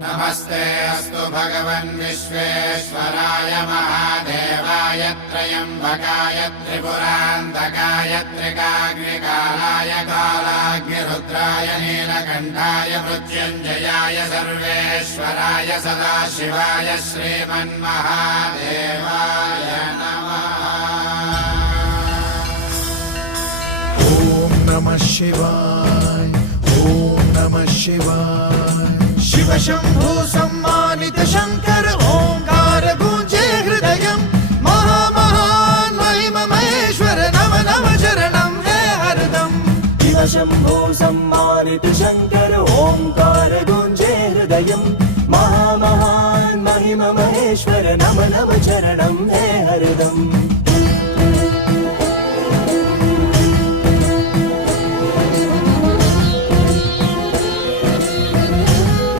नमस्ते अस्तु भगवन् विश्वेश्वराय महादेवाय त्र्यम्बकाय त्रिपुरान्तकाय त्रिकाग्निकालाय कालाग्निरुद्राय नीलकण्ठाय मृत्युञ्जयाय सर्वेश्वराय सदाशिवाय श्रीमन्महादेवाय नमः। ॐ नमः शिवाय, ॐ नमः शिवाय। शिव शंभु सम्मानित शंकर ओंकार गूंजे हृदयम्। महामहान् महिम महेश्वर नम नम चरणं हे हरदम्। शिव शंभु सम्मानित शंकर ओंकार गूंजे हृदयम्। महामहान् महिम महेश्वर नम नम चरणं हे